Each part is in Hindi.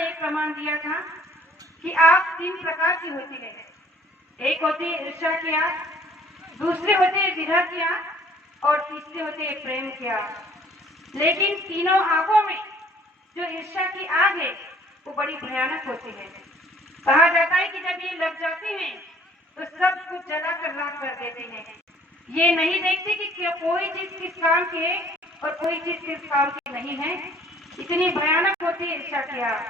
ने एक प्रमाण दिया था कि आग 3 प्रकार की होती है। एक होती है ईर्ष्या की आग, दूसरी होती है विरह की आग और तीसरी होती है प्रेम की आग। लेकिन तीनों आगों में जो ईर्ष्या की आग है वो बड़ी भयानक होती है। कहा जाता है कि जब ये लग जाती है तो सब कुछ जलाकर राख कर देते हैं। ये नहीं देखती कि कोई चीज किस काम की है और कोई चीज किस काम की नहीं है। इतनी भयानक होती है ईर्ष्या की आग।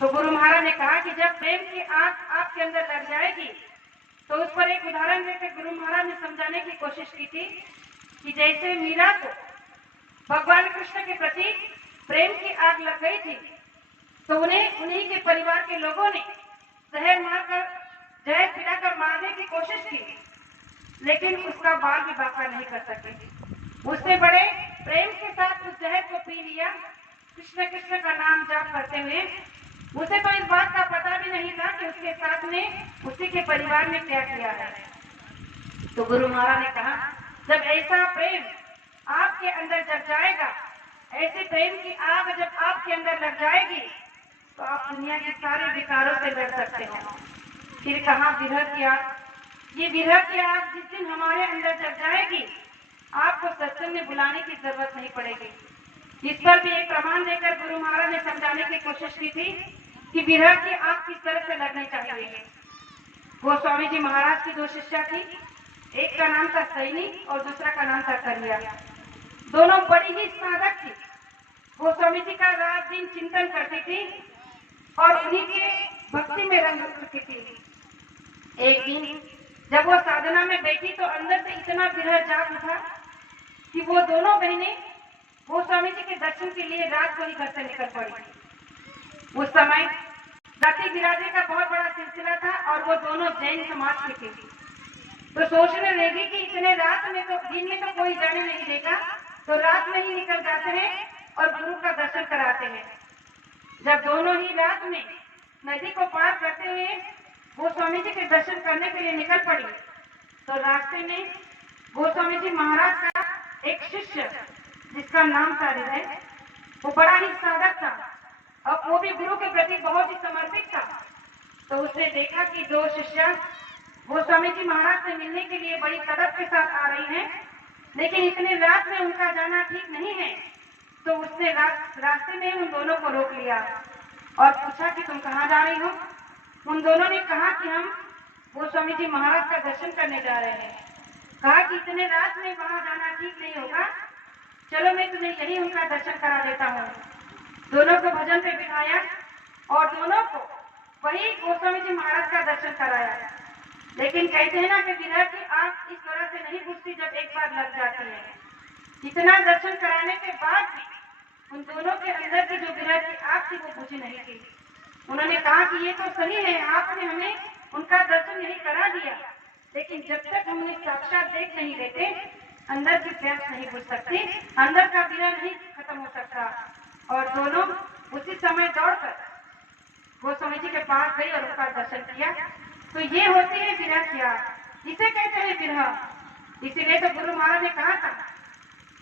तो गुरु महाराज ने कहा कि जब प्रेम की आग आपके अंदर लग जाएगी तो उस पर एक उदाहरण देकर गुरु महाराज ने समझाने की कोशिश की थी कि जैसे मीरा को भगवान कृष्ण के प्रति प्रेम की आग लग गई थी तो उन्हीं के परिवार के लोगों ने जहर पिलाकर मारने की कोशिश की, लेकिन उसका बाल भी बाका नहीं कर सके। उसने बड़े प्रेम के साथ उस जहर को पी लिया, कृष्ण कृष्ण का नाम जाप करते हुए। उसे तो इस बात का पता भी नहीं था कि उसके साथ में उसी के परिवार ने क्या किया है। तो गुरु महाराज ने कहा जब ऐसा प्रेम आपके अंदर जग जाएगा, ऐसे प्रेम की आग जब आपके अंदर लग जाएगी तो आप दुनिया के सारे विकारों से लड़ सकते हो। फिर कहा विरह की आग। ये विरह की आग जिस दिन हमारे अंदर जग जाएगी आपको सत्संग में बुलाने की जरूरत नहीं पड़ेगी। इस पर भी एक प्रमाण देकर गुरु महाराज ने समझाने की कोशिश की थी कि विरह की आग किस तरह से लगनी चाहिए। वो स्वामी जी महाराज की 2 शिष्या थी, एक का नाम था सैनी और दूसरा का नाम था करिया। दोनों बड़ी ही साधक थी। वो स्वामी जी का रात दिन चिंतन करती थी और उन्हीं के भक्ति में रंग चुकी थी। एक दिन जब वो साधना में बैठी तो अंदर से इतना विरह जाग उठा कि वो दोनों बहनें वो स्वामी जी के दर्शन के लिए रात को ही घर से निकल पड़ी। उस समय जाति बिरादरी का बहुत बड़ा सिलसिला था और वो दोनों जैन समाज की थी। तो सोचने लगी कि इतने रात में तो दिन में तो कोई जाने नहीं देगा, तो रात में ही निकल जाते हैं और गुरु का दर्शन कराते हैं। जब दोनों ही रात में नदी को पार करते हुए गोस्वामी जी के दर्शन करने के लिए निकल पड़ी तो रास्ते में गोस्वामी जी महाराज का एक शिष्य जिसका नाम था हृदय, वो बड़ा ही साधक था और वो भी गुरु के प्रति बहुत ही समर्पित था। तो उसने देखा कि 2 शिष्या गोस्वामी जी महाराज से मिलने के लिए बड़ी तड़प के साथ आ रही हैं, लेकिन इतने रात में उनका जाना ठीक नहीं है। तो उसने रास्ते में उन दोनों को रोक लिया और पूछा कि तुम कहाँ जा रही हो। उन दोनों ने कहा कि हम गोस्वामी जी महाराज का दर्शन करने जा रहे हैं। कहा कि इतने रात में वहां जाना ठीक नहीं होगा, चलो मैं तुम्हें यही उनका दर्शन करा देता हूँ। दोनों को भजन पे बिठाया और दोनों को वही गोस्वामी जी महाराज का दर्शन कराया। लेकिन कहते हैं ना कि विरह की आग इस तरह से नहीं बुझती जब एक बार लग जाती है। इतना दर्शन कराने के बाद भी उन दोनों के अंदर की जो विरह की आग थी वो बुझी नहीं थी। उन्होंने कहा कि ये तो सही है, आपने हमें उनका दर्शन यही करा दिया, लेकिन जब तक हम उन्हें साक्षात देख नहीं लेते अंदर की प्यास नहीं बुझ सकती, अंदर का विरह नहीं खत्म हो सकता। और दोनों उसी समय दौड़कर गोस्वामी जी के पास गई और उनका दर्शन किया। तो ये होती है विरह की आग, इसे कहते हैं विरह। इसीलिए तो गुरु महाराज ने कहा था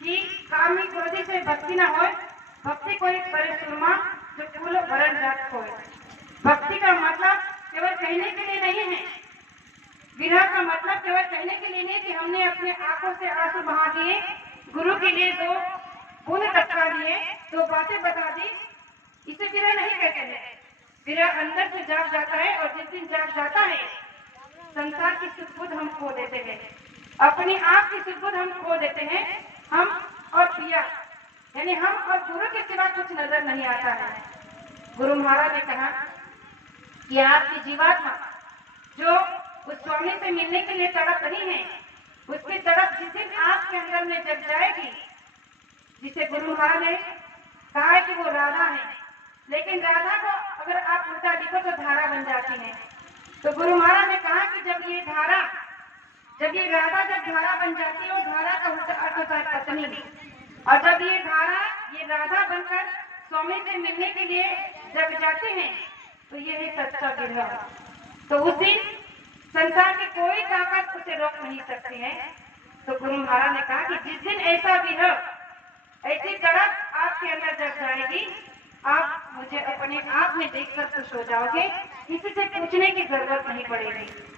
कि कामी क्रोधी से भक्ति न हो, भक्ति कोई करे सुरमा जो फूल भरण जात हो। भक्ति का मतलब केवल कहने के लिए नहीं है, विरह का मतलब केवल कहने के लिए नहीं कि हमने अपने आंखों से आंसू बहा दिए, गुरु के लिए 2 बूंद टपका दिए, 2 बातें बता दी, इसे विरह नहीं कहते हैं। विरह अंदर से जाग जाता है और जिस दिन जाग जाता है संसार की सुध हम खो देते हैं, अपनी आप की सुध हम खो देते हैं। हम और पिया यानी हम और गुरु के सिवा कुछ नजर नहीं आता है। गुरु महाराज ने कहा कि आपकी जीवात्मा जो उस स्वामी से मिलने के लिए तड़प रही है, उसकी तड़प जिस दिन आपके अंदर में जग जाएगी, जिसे गुरु महाराज ने कहा है कि वो राधा है, लेकिन राधा को अगर आप उल्टा लिखो तो धारा बन जाती है। तो गुरु महाराज ने कहा कि जब ये राधा जब धारा बन जाती है, वो धारा का उल्टा अर्थ होता है पत्नी, और जब ये राधा बनकर स्वामी से मिलने के लिए जब जाते हैं तो ये है सच्चा विरह। तो उस दिन संसार की कोई ताकत उसे रोक नहीं सकती है। तो गुरु महाराज ने कहा कि जिस दिन ऐसा विरह, ऐसी तड़प आपके अंदर जग जाएगी, आप मुझे अपने आप में देखकर खुश हो जाओगे, किसी से पूछने की जरूरत नहीं पड़ेगी।